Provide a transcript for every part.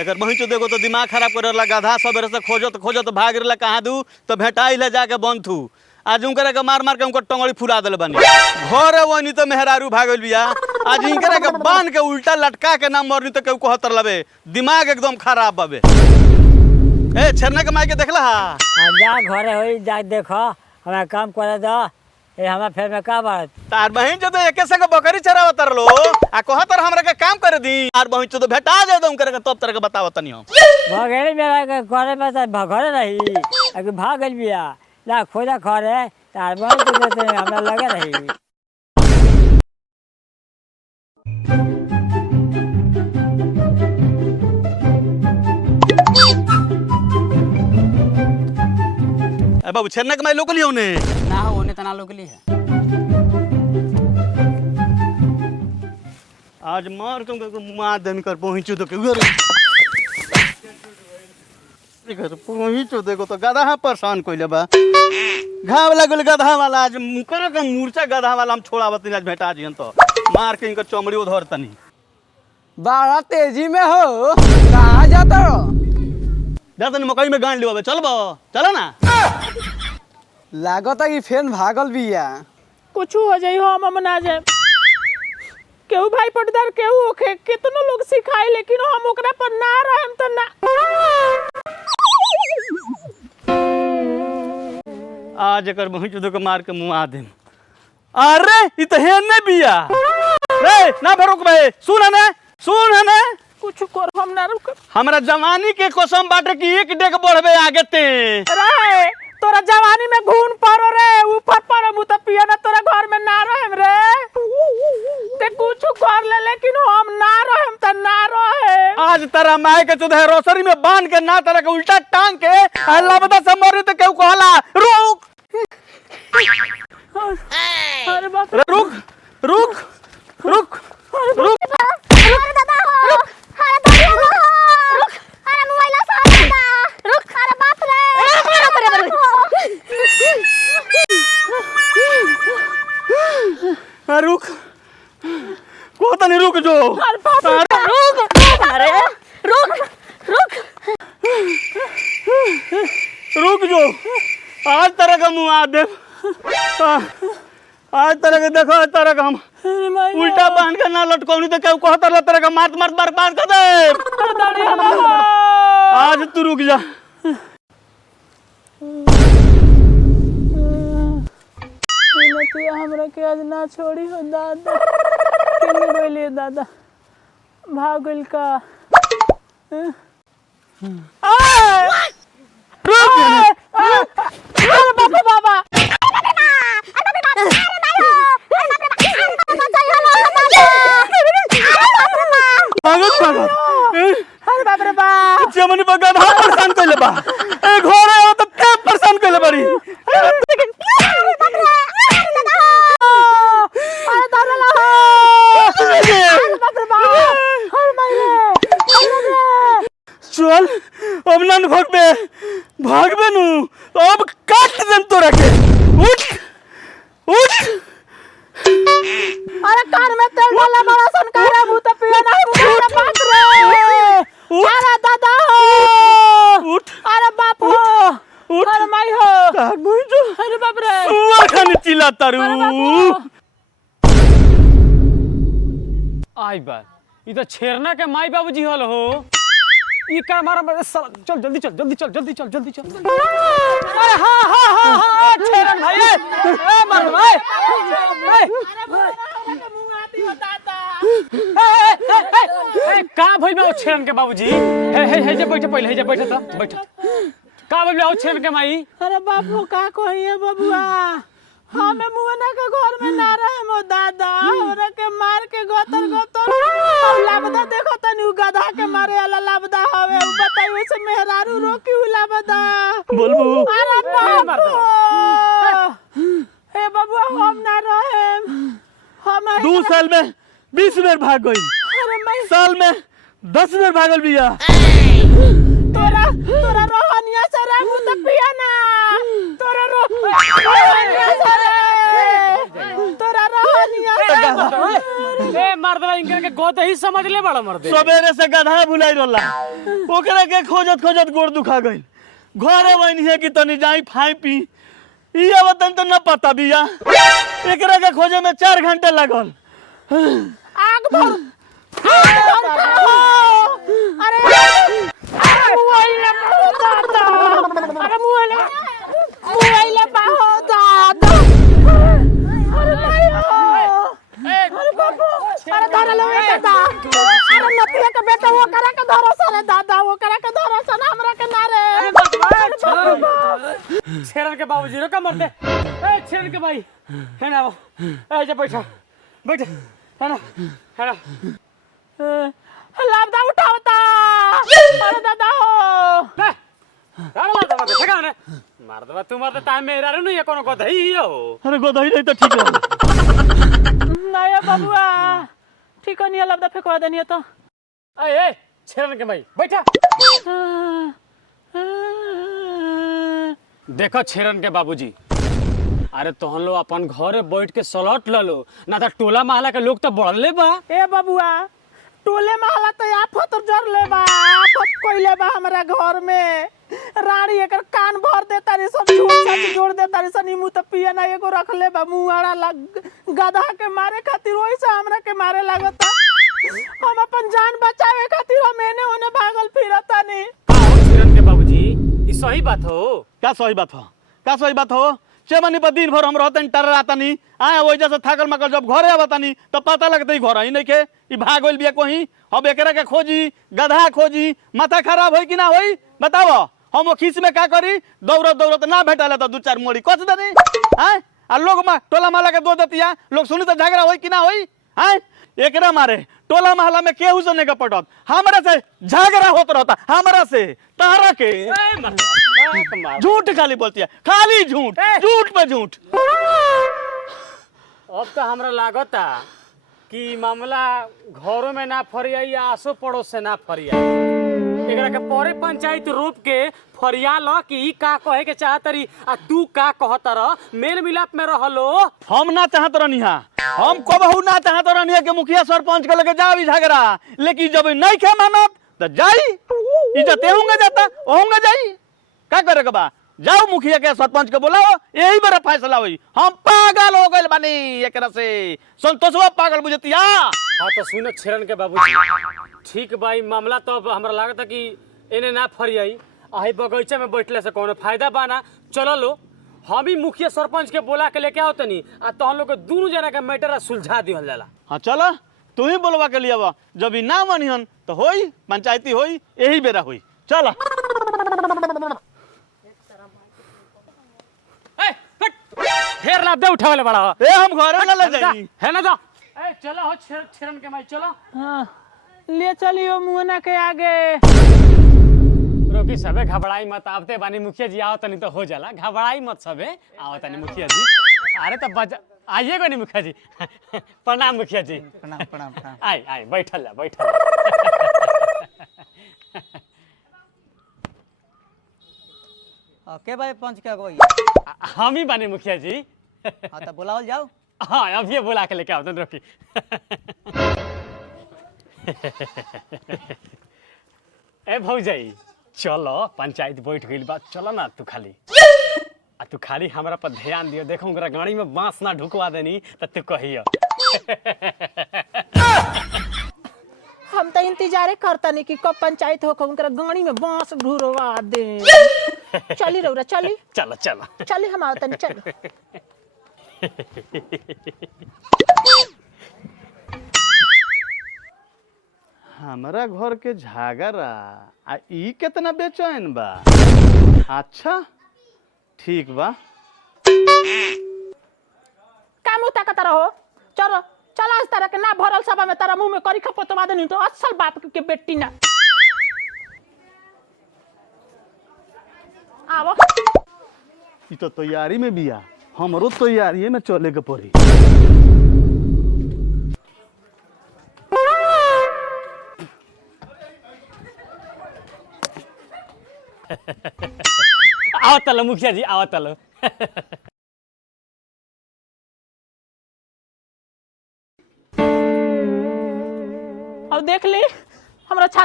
एक बही देखो तो दिमाग खराब कर गधा सबेरे से खोजत भाग रहा कहाँ दू तो भेटाई ले जाके बंद थू आज उनकरा के मार मार के उनकर टंगड़ी फुला दिल बनी घर वही तो मेहरारू भागल बिया आज इनकरा के बांध के उल्टा लटका के ना मरनी तो केहू कहतर लबे दिमाग एकदम खराब बाबे। ए छेरना के माई के देखला जा घरे होई जा देखो हमरा काम करे दो ए हमरा फेर में का बात तार बहिन जो तो एके संग बकरी चरावत रलो आ कहतर हमरा के काम करे दी तार बहिन जो तो भेटा दे दो उनकरा के तब तरह के बतावत नहीं हम भगेली मेरा के घरे में त घरे रही अगर भाग गइल बिया ला खोजा घरे तार बहिन तो देते हमरा लगे रही। ए बाबू छेरना के माई लोकली होने ना हो ओने तना लोकली है आज मार तुमको मुआ दम कर पहुंचो तो के घर पहुंचो देखो तो गधा परेशान कोइले बा घाव लागल गधा वाला आज मुकर के मूर्छा गधा वाला हम छोड़ावत आज भेटा जियन तो मार के इनकर चमड़ी उधर तनी बड़ा तेजी में हो कहाँ जाता हो जातन मकई में गांड लियो चलबो चलो ना लागत कि फेन भागल बिया कुछ हो जाई हो हम ना जाए केहू भाई पटदार केहू ओखे कितनो लोग सिखाई लेकिन हम ओकरा पर ना रहम त ना आज एकर बहिं चुदो के मार के मुआ देम। अरे इ त हेने बिया रे ना भरोक बे सुन ने कुछ कर हम ना रुक हमरा जवानी के कसम बाटे कि एक डेग बढ़बे आगे ते रे तोरा जवानी में घून पड़ो रे ऊपर पड़ो मुत पिया ना तोरा घर में ना रहम रे ते कुछ कर ले लेकिन हम ना रहम त ना रहे आज तेरा माय के चुदे रोसरी में बांध के ना तेरा के उल्टा टांग के अल्लाह बता से मरी तो केहू कहला रुक अरे बाप रे रुक रुक रुक रुक अरे दादा हो अरे दादा हो रुक अरे मोबाइल सा दादा रुक अरे बाप रे रुक को तनी रुक जो अरे रुक रुक रुक जो आज तरह का मुँह आ दे आज तरह के देखो आज तरह का हम उल्टा बांध के ना लटकौनी तो केहू कहता ला तरह का मार मार बर्बाद कर दे आज तू रुक जा हमरा के आज ना छोड़ी हो दादा केने गइले दादा भाग गइल का रुक बाबा अरे बाप रे बाप जमनी बगा धा परेशान कइले बा ए घरे हो तो के परेशान कइले बड़ी चल अब ना भागबे नु अब काट देम तोरा के उठ उठ अरे कान में तेल डाला बड़ा सन कारा भूत पिया नहीं मुझे बाप रे अरे दादा हो उठ अरे बाप हो उठ अरे माई हो का बुझो अरे बाप रे सुआ खाने चिल्ला तारू आई बा ई तो छेरना के माई बाबूजी हल हो ई का मारा चल जल्दी चल जल्दी चल अरे हां छेरन भाई ए मार भाई मुंह आती हो दादा ए का भइल बा छेरन के बाबूजी हे जे बैठ पहले हे जे बैठ का भइल बा छेरन के माई अरे बापू का कहिए बबुआ हमें मुआना के घर में ना रहे मो दादा हमरा के मार के गोतर और लाबदा देखो तनी गधा के मारे वाला लाबदा हवे बताइयो से मेहरारू रोकी उ लाबदा बोलबू अरे बाबू ए बबुआ हम ना रहे हम 2 साल में 20 बेर भाग गई अरे मैं साल में 10 बेर भागल बिया तोरा रोहनिया से रे मुत पिया ना तोरा रोहनिया से रे तोरा रोहनिया से ए मर्दवा इनकर के गोद ही समझ ले बड़ा मर्दे सवेरे से गधा भुलाई रहला ओकरा के खोजत खोजत गोड़ दुखा गइल घरे बनी है कि तनी जाई फाई पी ई आवतन तो न पता बिया एकरा के खोजे में 4 घंटे लगल आग भर अरे मुआइला दादा अरे मुआइला पाहो दादा अरे मायो अरे बाबू अरे धर लो दादा अरे नतिया के बेटा वो करा के धरो साले दादा वो करा के धरो सन हमरा के नारे छेरन के बाबूजी रो का मर्दे ए छेरन के भाई है ना वो ए जा बैठा बैठ है ना लाभदा उठावता अरे दादा हो मर्दवा तू मर्द टाइम में एरा नहीं कोनो गधई हो अरे गोदही नहीं तो ठीक है नहीं बाबूआ ठीक नहीं है लाभदा फेंकवा देनी है तो ए छेरन के भाई बैठा देखो छेरन के बाबूजी अरे तोहन लो अपन घरे बैठ के सलट लो ना तो टोला महला के लोग तो बढ़ले बा ए बाबूआ टोले महला तो आफत जर ले बा आफत कोइले बा हमरा घर में रानी एकर कान भर देता रे सब झूठ सच जोड़ देता रे सनी मुंह तो पिए ना एगो रख ले बा मुंहड़ा लग गधा के मारे खातिर ओइ से हमरा के मारे लागता हम अपन जान बचावे खातिर हम एने ओने भागल फिरता नहीं छेरन के बाबूजी ई सही बात हो का सही बात हो का सही बात हो चेमनी पर दिन भर हम रहते टर्रातानी आए वजह से थाकल मकल जब घरे आवतानी तो पता लगता ही घर ही नहीं के ई भाग गइल बिया कोही अब एकरा के खोजी गधा खोजी माथा खराब होई कि ना होई बताओ हम खीस में का करी दौड़त दौड़त ना भेटल तो 2-4 मोड़ी कस देनी हैं आ लोग टोला माला के दो देतिया लोग सुनी तो झगड़ा होई कि ना होई हैं एकरा मारे टोला महला में केहू से नहीं पटत हमरा से झगड़ा होत रहता हमरा से तारा के झूठ खाली बोलती है खाली झूठ झूठ पे झूठ अब तो हमरा लागता कि मामला घरों में ना फरियाई आसो पड़ोस से ना फरियाई एकरा के परे पंचायत रूप के फरिया ल कि ई का कहे के चाहतरी आ तू का कहत रह मेल मिलाप में रहलो हम ना चाहत रहनी हम कबहू ना चाहत रहनी कि मुखिया सरपंच के लगे जाओ झगड़ा लेकिन जब नहीं खे मानत तो जाई इज्जत होंगे जाता होंगे जाई का करे के बा जाओ मुखिया के सरपंच के बुलाओ यही बड़ा फैसला हुई हम पागल हो गए बानी एकरा से संतोषवा पागल बुझतिया हाँ तो सुनो छेरन के बाबूजी ठीक भाई मामला तो अब हमरा लागता कि एने ना फरियाई आही बगीचा में बैठले से कोनो फायदा बाना चलो लो हम ही मुखिया सरपंच के बोला के लेके आओ तनी आ तहन लोग के दोनों जना के मैटर सुलझा दिहल जाला हाँ चला तू ही बोलवा के लिए जब ही ना मानिहन तो होई पंचायती होई यही बेरा होई चला फेर लाभ दे उठावले बड़ा ए हम घरे ना ले जाई है ना जा ए चलो हो छेरन के माई चलो हां ले चलियो मुहना के आगे रोकी सबे घबराई मत आवते बानी मुखिया जी आओ तनी तो हो जाला घबराई मत सबे आओ तनी मुखिया जी अरे तो बजा आइए गनी मुखिया जी प्रणाम मुखिया जी प्रणाम प्रणाम प्रणाम आई आई बैठल जा के भाई पंच के अगुवाई हम ही बानी मुखिया जी हाँ तो बुलाओ जाओ हाँ अब ये बुला के लेके आओ तनी रोकी ए भौजाई चलो पंचायत बैठ गई बात चलो ना तू खाली हमरा पर ध्यान दियो देखो ओकरा गाड़ी में बांस ना ढुकवा देनी त तू कहियो हम तो इंतजारे करतनी कि कब पंचायत हो उनकर गाड़ी में बांस ढुरवा दे चली रौरा चली चलो चलो चली हम आवतनी चलो हमारा घर के झगड़ा आ ई कितना बेचैन बा अच्छा ठीक बा काम उता का तरह हो चलो चला इस तरह के ना भरल सभा में तारा मुंह में करी खपतवा देनी तो असल बाप के बेटी ना आवो ई तो तैयारी में बिया हमरो तैयारी में चले के पड़ी आओ तलो मुखिया जी आओ तलो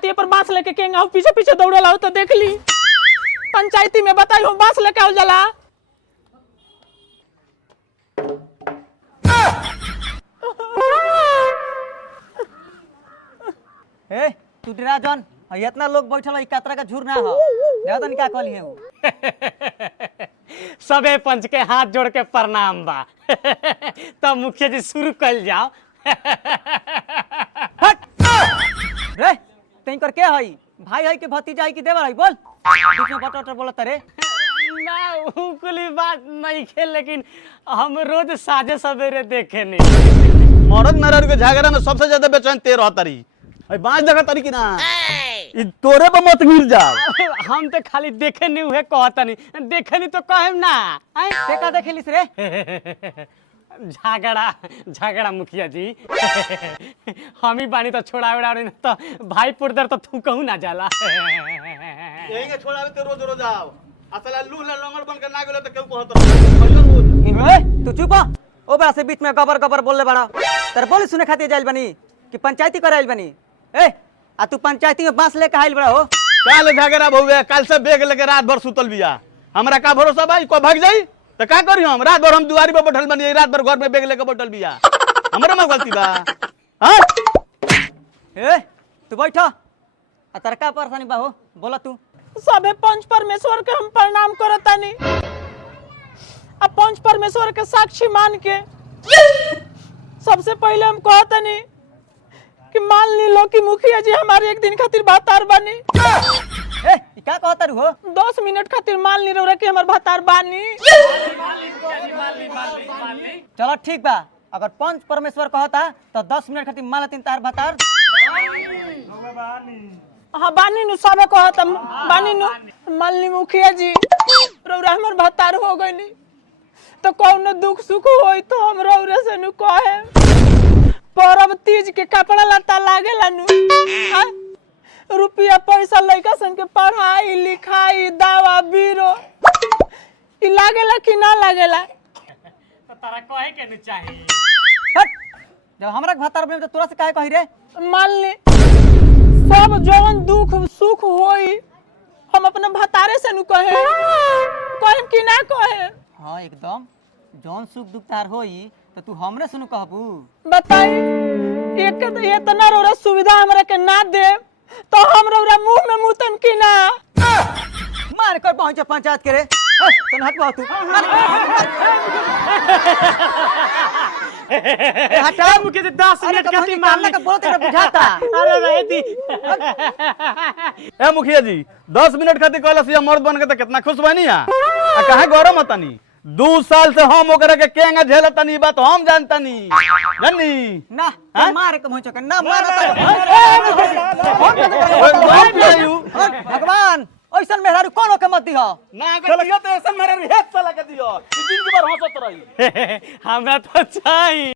छाती पर बांस लेके केंगा पीछे पीछे दौड़ल हो तो देख ली। पंचायती में बताई हम बांस लेके आओ जला। ए तू डरा जन इतना लोग बैठल है कतरा का झूर ना हो देखा तनी का कहली है उ। सबे पंच के हाथ जोड़ के प्रणाम बा। तब मुखिया जी शुरू कर जाओ। रे तई कर के हई भाई हई के भतीजा हई कि देवर हई बोल बीच में बटर बोलत रे। ना उकुली बात नहीं खेल, लेकिन हम रोज साझे सवेरे देखे नहीं। मर्द मेहरारू के झगड़ा में सबसे ज्यादा बेचैन ते रहतरी। अरे बाँच जगह तरी की ना ई तोरे पे मत गिर जाओ। हम तो खाली देखे नहीं हुए कहता नहीं, देखे नहीं तो कहे ना। ते का देखेलिस रे? झगड़ा झगड़ा मुखिया जी। हम ही बानी तो छोड़ा उड़ा नहीं तो भाई पुरदर तो तू कहूँ ना जाला। यही के छोड़ावे ते रोज रोज आओ। असल लूह ले लंगड़ बन के ना गेलो तो केहू कहत रहो। ए तू चुप हो। ओ बड़ा से बीच में गबर गबर बोलले बड़ा तेरे बोली सुने खातिर जाइल बनी कि पंचायती कराइल बनी। ए आ तू पंचायती में बांस लेके आइल बड़ा हो। काल झगड़ा भौवे काल से बेग लेके रात भर सुतल बिया। हमरा का भरोसा भाई को भाग जाई तो का करी हम। रात भर हम दुआरी पे बैठल बनी, रात भर घर में बेग लेके बैठल बिया। हमरा में गलती बा? हां ए तू बैठ आ तेरा का परेशानी बा हो बोला तू। सबे पंच परमेश्वर के हम प्रणाम करतानी। अब पंच परमेश्वर के साक्षी मान के सबसे पहले हम कहतनी कि मान ली लो कि मुखिया जी हमारे एक दिन खातिर भातार बानी। ए ई का कहत रहो? 10 मिनट खातिर मान ली रौरा कि हमार भातार बानी। चलो ठीक बा, अगर पंच परमेश्वर कहता तो 10 मिनट खातिर मान लेतिन तार भतार। हाँ बानी नु सबे कहता बानी नु। मान ली मुखिया जी रौरा हमार भातार हो गइनी तो कौनो दुख सुख होई तो हम रौरा से नु कहे। परब तीज के कपड़ा लत्ता लागेला नु। रुपया पैसा लइका सन के पढ़ाई लिखाई दवा बीरो ई लागेला कि ना लागेला? तो तारा कहे के नहीं चाहिए। हट जब हमरा के भतार बने तो तोरा से काहे कही रे? मान ले सब जवन दुख सुख होई हम अपना भतारे से नु कहे कि ना कहे? हाँ एकदम जौन सुख दुख तार होई तो तू हमरे सुनु कहबू। बताई एक इतना रौरा सुविधा हमरा के ना दे तो हम रौरा मुंह में मुतन की ना? मार कर पहुंचे पंचायत के रे। तन हट बा तू हटा मुखिया जी 10 मिनट खातिर मान ले। का बोलते रे बुझाता। अरे रहे दी। ए मुखिया जी 10 मिनट खातिर कहला से मर्द बन के तो कितना खुश बनी आ काहे गौरव मतनी। 2 साल से हम ओकरा के केंगा झेलतनी बात हम जानतनी जानी ना मार के पहुंचे के ना मार भगवान ऐसन मेहरारू कौन के मत दिहो ना अगर दियो तो ऐसा मेरे हेड साला के दियो कि जिंदगी भर हंसत रही। हमरा तो चाहिए।